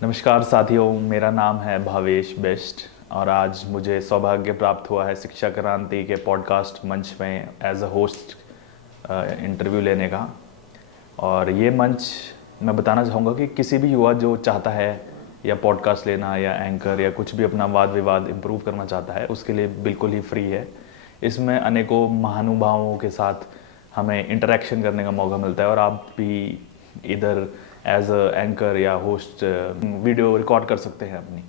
नमस्कार साथियों, मेरा नाम है भावेश बेस्ट और आज मुझे सौभाग्य प्राप्त हुआ है शिक्षा क्रांति के पॉडकास्ट मंच में एज अ होस्ट इंटरव्यू लेने का। और ये मंच मैं बताना चाहूँगा कि किसी भी युवा जो चाहता है या पॉडकास्ट लेना या एंकर या कुछ भी अपना वाद विवाद इम्प्रूव करना चाहता है, उसके लिए बिल्कुल ही फ्री है। इसमें अनेकों महानुभावों के साथ हमें इंटरेक्शन करने का मौका मिलता है और आप भी इधर एज अ एंकर या होस्ट वीडियो रिकॉर्ड कर सकते हैं अपनी।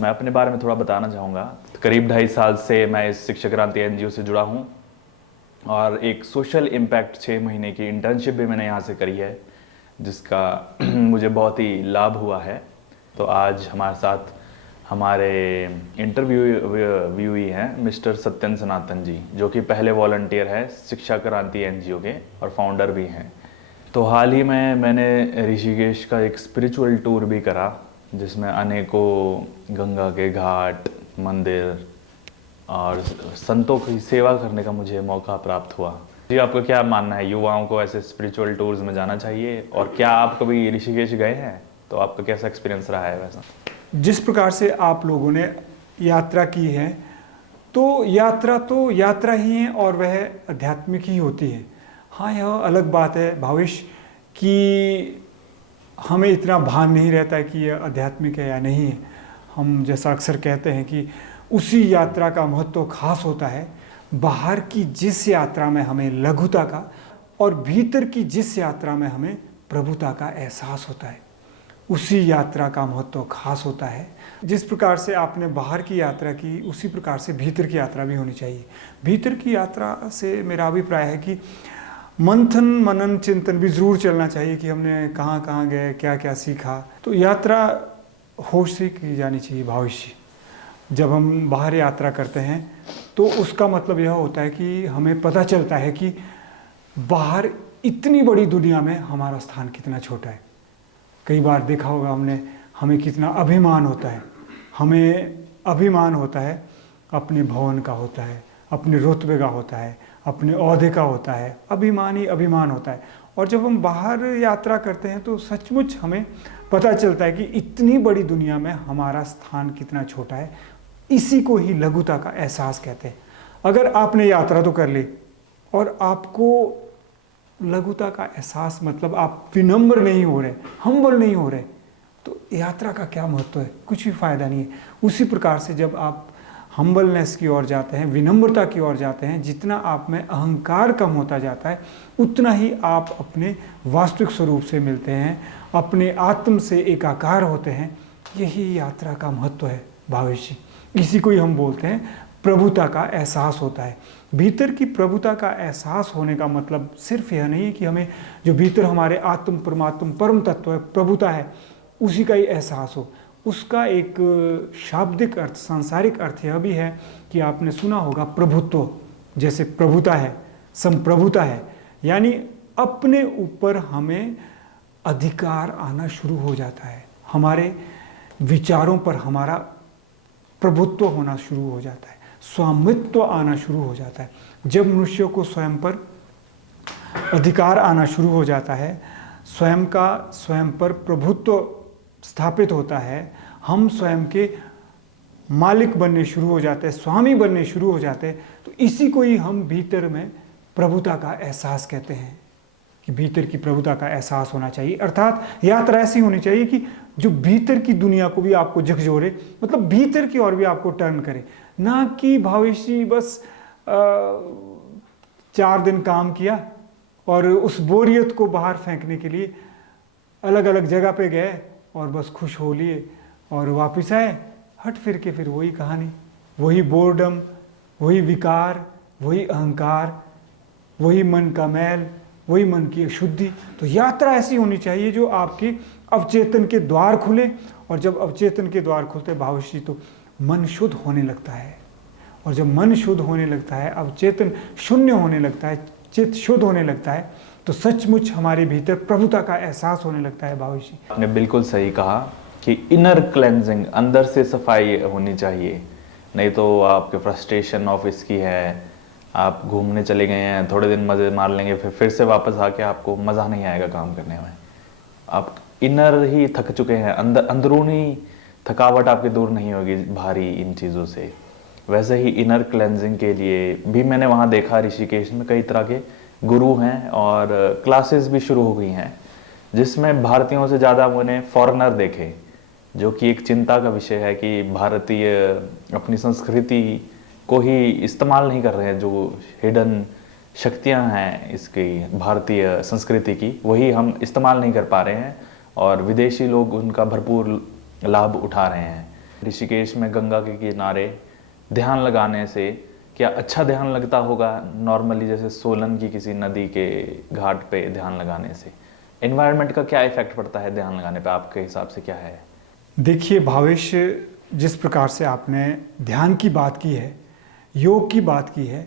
मैं अपने बारे में थोड़ा बताना चाहूँगा। करीब 2.5 साल से मैं इस शिक्षा क्रांति एनजीओ से जुड़ा हूँ और एक सोशल इम्पैक्ट 6 महीने की इंटर्नशिप भी मैंने यहाँ से करी है, जिसका मुझे बहुत ही लाभ हुआ है। तो आज हमारे साथ हमारे इंटरव्यू हैं मिस्टर सत्यन सनातन जी, जो कि पहले वॉलंटियर है शिक्षा क्रांति एनजीओ के और फाउंडर भी हैं। तो हाल ही में मैंने ऋषिकेश का एक स्पिरिचुअल टूर भी करा, जिसमें अनेकों गंगा के घाट, मंदिर और संतों की सेवा करने का मुझे मौका प्राप्त हुआ। जी, आपका क्या मानना है, युवाओं को ऐसे स्पिरिचुअल टूर्स में जाना चाहिए? और क्या आप कभी ऋषिकेश गए हैं? तो आपका कैसा एक्सपीरियंस रहा है? वैसा जिस प्रकार से आप लोगों ने यात्रा की है, तो यात्रा ही है और वह आध्यात्मिक ही होती है। हाँ, यह अलग बात है भविष्य कि हमें इतना भान नहीं रहता है कि यह आध्यात्मिक है या नहीं है। हम जैसा अक्सर कहते हैं कि उसी यात्रा का महत्व खास होता है। बाहर की जिस यात्रा में हमें लघुता का और भीतर की जिस यात्रा में हमें प्रभुता का एहसास होता है, उसी यात्रा का महत्व खास होता है। जिस प्रकार से आपने बाहर की यात्रा की, उसी प्रकार से भीतर की यात्रा भी होनी चाहिए। भीतर की यात्रा से मेरा अभिप्राय है कि मंथन मनन चिंतन भी ज़रूर चलना चाहिए कि हमने कहाँ कहाँ गए, क्या क्या सीखा। तो यात्रा होश से की जानी चाहिए भविष्य। जब हम बाहर यात्रा करते हैं तो उसका मतलब यह होता है कि हमें पता चलता है कि बाहर इतनी बड़ी दुनिया में हमारा स्थान कितना छोटा है। कई बार देखा होगा हमने, हमें कितना अभिमान होता है। हमें अभिमान होता है, अपने भवन का होता है, अपने रुतबे का होता है, अपने ओहदे का होता है। अभिमान ही अभिमान होता है। और जब हम बाहर यात्रा करते हैं तो सचमुच हमें पता चलता है कि इतनी बड़ी दुनिया में हमारा स्थान कितना छोटा है। इसी को ही लघुता का एहसास कहते हैं। अगर आपने यात्रा तो कर ली और आपको लघुता का एहसास, मतलब आप विनम्र नहीं हो रहे, हम्बल नहीं हो रहे, तो यात्रा का क्या महत्व है? कुछ भी फायदा नहीं है। उसी प्रकार से जब आप हम्बलनेस की ओर जाते हैं, विनम्रता की ओर जाते हैं, जितना आप में अहंकार कम होता जाता है, उतना ही आप अपने वास्तविक स्वरूप से मिलते हैं, अपने आत्म से एकाकार होते हैं। यही यात्रा का महत्व है भविष्य। इसी को ही हम बोलते हैं प्रभुता का एहसास होता है। भीतर की प्रभुता का एहसास होने का मतलब सिर्फ यह नहीं है कि हमें जो भीतर हमारे आत्म परमात्म परम तत्व है, प्रभुता है, उसी का ही एहसास हो। उसका एक शाब्दिक अर्थ, सांसारिक अर्थ यह भी है कि आपने सुना होगा प्रभुत्व, जैसे प्रभुता है, संप्रभुता है, यानी अपने ऊपर हमें अधिकार आना शुरू हो जाता है। हमारे विचारों पर हमारा प्रभुत्व होना शुरू हो जाता है, स्वामित्व आना शुरू हो जाता है। जब मनुष्य को स्वयं पर अधिकार आना शुरू हो जाता है, स्वयं पर प्रभुत्व स्थापित होता है, हम स्वयं के मालिक बनने शुरू हो जाते हैं, स्वामी बनने शुरू हो जाते हैं, तो इसी को ही हम भीतर में प्रभुता का एहसास कहते हैं कि भीतर की प्रभुता का एहसास होना चाहिए। अर्थात यात्रा ऐसी होनी चाहिए कि जो भीतर की दुनिया को भी आपको झकझोरे, मतलब भीतर की ओर भी आपको टर्न करे, ना कि भविष्य बस 4 दिन काम किया और उस बोरियत को बाहर फेंकने के लिए अलग अलग जगह पे गए और बस खुश हो लिए और वापस आए, हट फिर के फिर वही कहानी, वही बोर्डम, वही विकार, वही अहंकार, वही मन का मैल, वही मन की अशुद्धि। तो यात्रा ऐसी होनी चाहिए जो आपके अवचेतन के द्वार खुले, और जब अवचेतन के द्वार खुलते भविष्य तो मन शुद्ध होने लगता है। और जब मन शुद्ध होने लगता है, अवचेतन शून्य होने लगता है, चित्त शुद्ध होने लगता है, तो सचमुच हमारे भीतर प्रभुता का एहसास होने लगता है भविष्य। आपने बिल्कुल सही कहा कि इनर क्लेंजिंग, अंदर से सफाई होनी चाहिए। नहीं तो आपके फ्रस्ट्रेशन ऑफिस की है, आप घूमने चले गए हैं, थोड़े दिन मज़े मार लेंगे, फिर से वापस आके आपको मज़ा नहीं आएगा काम करने में। आप इनर ही थक चुके हैं, अंदरूनी थकावट आपकी दूर नहीं होगी भारी इन चीज़ों से। वैसे ही इनर क्लेंजिंग के लिए भी मैंने वहाँ देखा ऋषिकेश में कई तरह के गुरु हैं और क्लासेस भी शुरू हो गई हैं, जिसमें भारतीयों से ज़्यादा मैंने फॉरेनर देखे, जो कि एक चिंता का विषय है कि भारतीय अपनी संस्कृति को ही इस्तेमाल नहीं कर रहे हैं। जो हिडन शक्तियाँ हैं इसकी भारतीय संस्कृति की, वही हम इस्तेमाल नहीं कर पा रहे हैं और विदेशी लोग उनका भरपूर लाभ उठा रहे हैं। ऋषिकेश में गंगा के किनारे ध्यान लगाने से क्या अच्छा ध्यान लगता होगा नॉर्मली जैसे सोलन की किसी नदी के घाट पे ध्यान लगाने से? एनवायरनमेंट का क्या इफेक्ट पड़ता है ध्यान लगाने पे, आपके हिसाब से क्या है? देखिए भावेश, जिस प्रकार से आपने ध्यान की बात की है, योग की बात की है,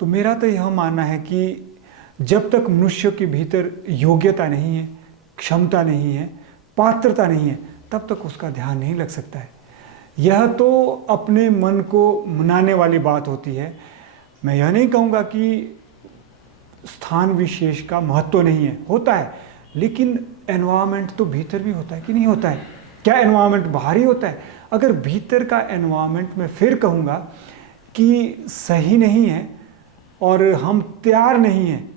तो मेरा तो यह मानना है कि जब तक मनुष्य के भीतर योग्यता नहीं है, क्षमता नहीं है, पात्रता नहीं है, तब तक उसका ध्यान नहीं लग सकता है। यह तो अपने मन को मनाने वाली बात होती है। मैं यह नहीं कहूँगा कि स्थान विशेष का महत्व नहीं है, होता है, लेकिन एनवायरनमेंट तो भीतर भी होता है कि नहीं होता है? क्या एनवायरनमेंट बाहरी होता है? अगर भीतर का एनवायरनमेंट मैं फिर कहूँगा कि सही नहीं है और हम तैयार नहीं हैं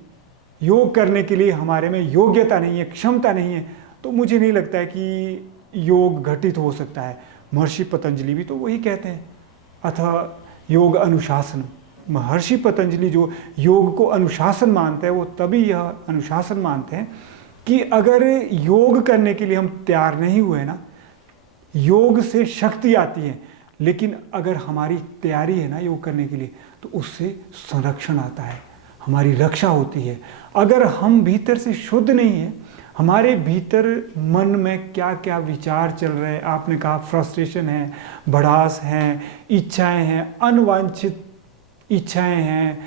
योग करने के लिए, हमारे में योग्यता नहीं है, क्षमता नहीं है, तो मुझे नहीं लगता है कि योग घटित हो सकता है। महर्षि पतंजलि भी तो वही कहते हैं, अतः योग अनुशासन। महर्षि पतंजलि जो योग को अनुशासन मानते हैं, वो तभी यह अनुशासन मानते हैं कि अगर योग करने के लिए हम तैयार नहीं हुए ना, योग से शक्ति आती है, लेकिन अगर हमारी तैयारी है ना योग करने के लिए, तो उससे संरक्षण आता है, हमारी रक्षा होती है। अगर हम भीतर से शुद्ध नहीं है, हमारे भीतर मन में क्या क्या विचार चल रहे हैं, आपने कहा फ्रस्ट्रेशन है, भड़ास है, इच्छाएं हैं, अनवांछित इच्छाएं हैं,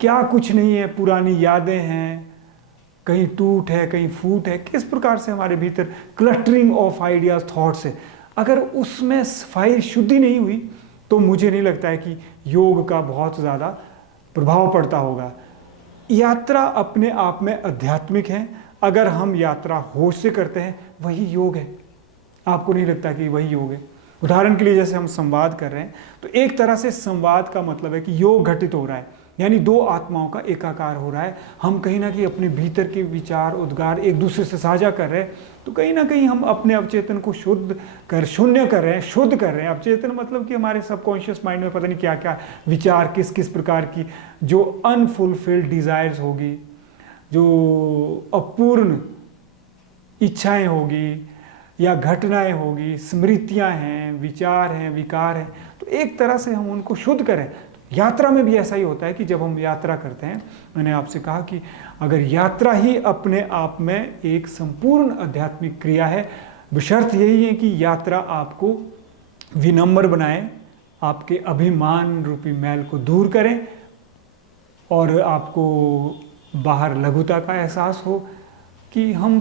क्या कुछ नहीं है, पुरानी यादें हैं, कहीं टूट है, कहीं फूट है, किस प्रकार से हमारे भीतर क्लटरिंग ऑफ आइडियाज, थॉट्स है, अगर उसमें सफाई शुद्धि नहीं हुई, तो मुझे नहीं लगता है कि योग का बहुत ज़्यादा प्रभाव पड़ता होगा। यात्रा अपने आप में आध्यात्मिक है। अगर हम यात्रा होश से करते हैं, वही योग है। आपको नहीं लगता कि वही योग है? उदाहरण के लिए जैसे हम संवाद कर रहे हैं, तो एक तरह से संवाद का मतलब है कि योग घटित हो रहा है, यानी दो आत्माओं का एकाकार हो रहा है। हम कहीं ना कहीं अपने भीतर के विचार उद्गार एक दूसरे से साझा कर रहे हैं, तो कहीं ना कहीं हम अपने अवचेतन को शून्य कर रहे हैं, शुद्ध कर रहे हैं। अवचेतन मतलब कि हमारे सबकॉन्शियस माइंड में पता नहीं क्या क्या विचार, किस किस प्रकार की जो अनफुलफिल्ड डिज़ायर्स होगी, जो अपूर्ण इच्छाएं होगी या घटनाएं होगी, स्मृतियां हैं, विचार हैं, विकार हैं, तो एक तरह से हम उनको शुद्ध करें। यात्रा में भी ऐसा ही होता है कि जब हम यात्रा करते हैं, मैंने आपसे कहा कि अगर यात्रा ही अपने आप में एक संपूर्ण आध्यात्मिक क्रिया है, बशर्त यही है कि यात्रा आपको विनम्र बनाए, आपके अभिमान रूपी मैल को दूर करें और आपको बाहर लघुता का एहसास हो कि हम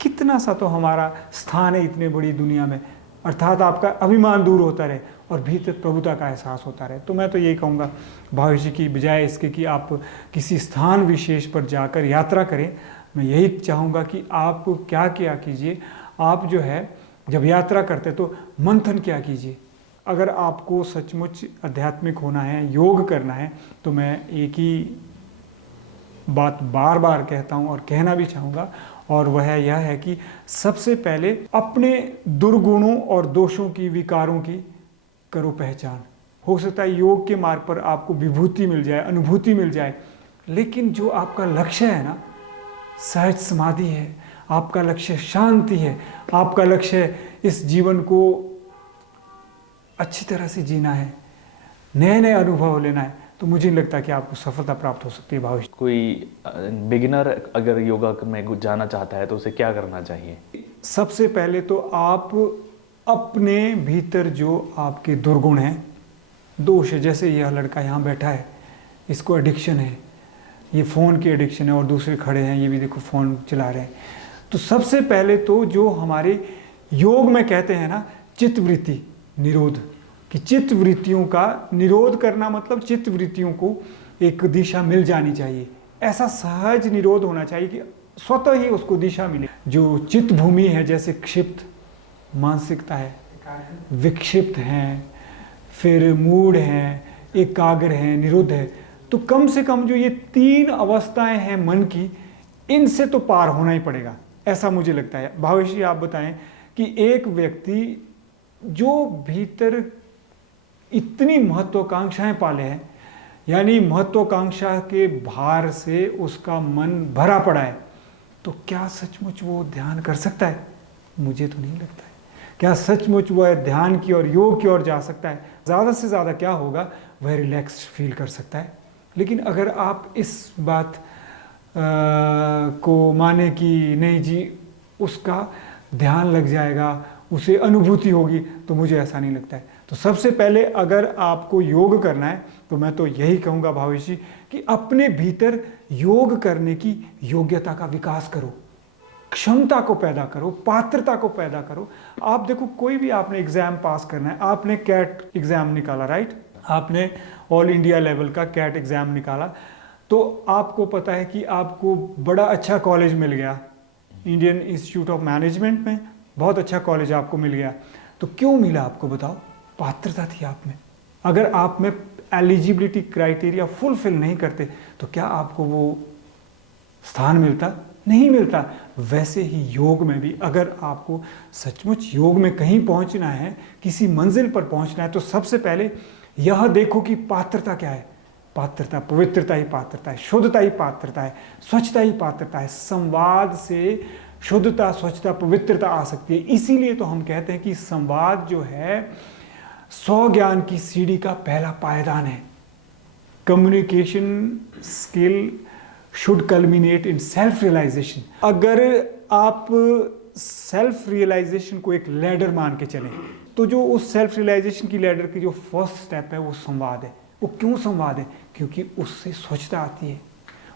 कितना सा तो हमारा स्थान है इतने बड़ी दुनिया में, अर्थात आपका अभिमान दूर होता रहे और भीतर प्रभुता का एहसास होता रहे। तो मैं तो यही कहूँगा भविष्य की बजाय इसके कि आप किसी स्थान विशेष पर जाकर यात्रा करें, मैं यही चाहूँगा कि आप क्या कीजिए, आप जो है जब यात्रा करते तो मंथन क्या कीजिए। अगर आपको सचमुच आध्यात्मिक होना है, योग करना है, तो मैं एक ही बात बार बार कहता हूँ और कहना भी चाहूँगा, और वह यह है कि सबसे पहले अपने दुर्गुणों और दोषों की, विकारों की करो पहचान। हो सकता है योग के मार्ग पर आपको विभूति मिल जाए, अनुभूति मिल जाए, लेकिन जो आपका लक्ष्य है ना, सहज समाधि है, आपका लक्ष्य शांति है, आपका लक्ष्य इस जीवन को अच्छी तरह से जीना है, नए नए अनुभव लेना है, तो मुझे नहीं लगता कि आपको सफलता प्राप्त हो सकती है। भविष्य कोई बिगिनर अगर योगा में जाना चाहता है तो उसे क्या करना चाहिए? सबसे पहले तो आप अपने भीतर जो आपके दुर्गुण हैं, दोष है, जैसे यह लड़का यहाँ बैठा है, इसको एडिक्शन है, ये फ़ोन की एडिक्शन है, और दूसरे खड़े हैं, ये भी देखो फ़ोन चला रहे हैं। तो सबसे पहले तो जो हमारे योग में कहते हैं ना, चित्तवृत्ति निरोध, कि चित्त वृत्तियों का निरोध करना मतलब चित्त वृत्तियों को एक दिशा मिल जानी चाहिए। ऐसा सहज निरोध होना चाहिए कि स्वतः ही उसको दिशा मिले। जो चित्त भूमि है, जैसे क्षिप्त मानसिकता है, विक्षिप्त हैं, फिर मूड हैं, एकाग्र हैं, निरुद्ध है, तो कम से कम जो ये 3 अवस्थाएं हैं मन की, इनसे तो पार होना ही पड़ेगा, ऐसा मुझे लगता है। भावेश जी आप बताएं कि एक व्यक्ति जो भीतर इतनी महत्वाकांक्षाएं पाले हैं, यानी महत्वाकांक्षा के भार से उसका मन भरा पड़ा है, तो क्या सचमुच वो ध्यान कर सकता है? मुझे तो नहीं लगता है। क्या सचमुच वह ध्यान की और योग की ओर जा सकता है? ज़्यादा से ज़्यादा क्या होगा, वह रिलैक्स्ड फील कर सकता है। लेकिन अगर आप इस बात को माने कि नहीं जी उसका ध्यान लग जाएगा, उसे अनुभूति होगी, तो मुझे ऐसा नहीं लगता है। तो सबसे पहले अगर आपको योग करना है तो मैं तो यही कहूँगा भावेश जी कि अपने भीतर योग करने की योग्यता का विकास करो, क्षमता को पैदा करो, पात्रता को पैदा करो। आप देखो, कोई भी आपने एग्ज़ाम पास करना है, आपने कैट एग्ज़ाम निकाला, राइट, आपने ऑल इंडिया लेवल का कैट एग्ज़ाम निकाला, तो आपको पता है कि आपको बड़ा अच्छा कॉलेज मिल गया, इंडियन इंस्टीट्यूट ऑफ मैनेजमेंट में बहुत अच्छा कॉलेज आपको मिल गया। तो क्यों मिला आपको, बताओ? पात्रता थी आप में। अगर आप में एलिजिबिलिटी क्राइटेरिया फुलफिल नहीं करते तो क्या आपको वो स्थान मिलता? नहीं मिलता। वैसे ही योग में भी अगर आपको सचमुच योग में कहीं पहुंचना है, किसी मंजिल पर पहुंचना है, तो सबसे पहले यह देखो कि पात्रता क्या है। पात्रता, पवित्रता ही पात्रता है, शुद्धता ही पात्रता है, स्वच्छता ही पात्रता है। संवाद से शुद्धता, स्वच्छता, पवित्रता आ सकती है। इसीलिए तो हम कहते हैं कि संवाद जो है 100 ज्ञान की सीढ़ी का पहला पायदान है। Communication skill should culminate in self realisation. अगर आप सेल्फ रियलाइजेशन को एक लैडर मान के चलें, तो जो उस सेल्फ रियलाइजेशन की लैडर की जो फर्स्ट स्टेप है वो संवाद है। वो क्यों संवाद है? क्योंकि उससे स्वच्छता आती है,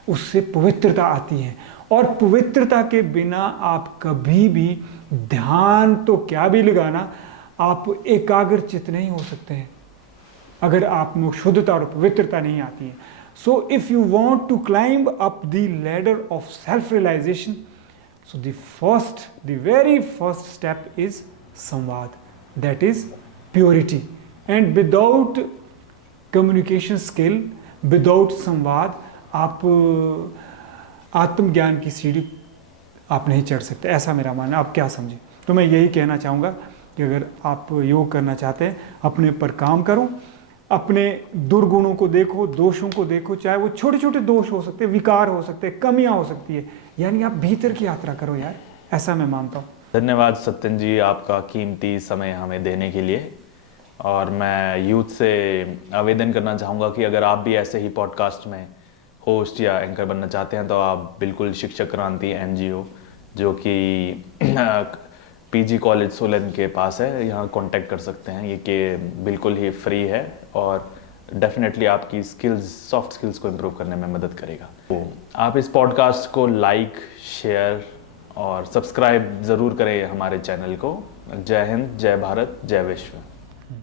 उससे पवित्रता आती है, और पवित्रता के बिना आप कभी भी ध्यान तो क्या भी लगाना, आप एकाग्र चित्त नहीं हो सकते हैं अगर आप में शुद्धता और पवित्रता नहीं आती है। So if you want to climb up the ladder of self-realization, so the very first step is samvad, that is purity. And without communication skill, without samvad, आप आत्मज्ञान की सीढ़ी आप नहीं चढ़ सकते, ऐसा मेरा मानना है। आप क्या समझे? तो मैं यही कहना चाहूँगा कि अगर आप योग करना चाहते हैं, अपने पर काम करो, अपने दुर्गुणों को देखो, दोषों को देखो, चाहे वो छोटे छोटे दोष हो सकते हैं, विकार हो सकते हैं, कमियां हो सकती है, यानी आप भीतर की यात्रा करो यार, ऐसा मैं मानता हूँ। धन्यवाद सत्यन जी, आपका कीमती समय हमें देने के लिए। और मैं यूथ से आवेदन करना चाहूँगा कि अगर आप भी ऐसे ही पॉडकास्ट में होस्ट या एंकर बनना चाहते हैं तो आप बिल्कुल शिक्षक क्रांति NGO, जो कि PG कॉलेज सोलन के पास है, यहाँ कांटेक्ट कर सकते हैं। ये कि बिल्कुल ही फ्री है और डेफिनेटली आपकी स्किल्स, सॉफ्ट स्किल्स को इम्प्रूव करने में मदद करेगा। तो आप इस पॉडकास्ट को लाइक, शेयर और सब्सक्राइब ज़रूर करें हमारे चैनल को। जय हिंद, जय भारत, जय विश्व।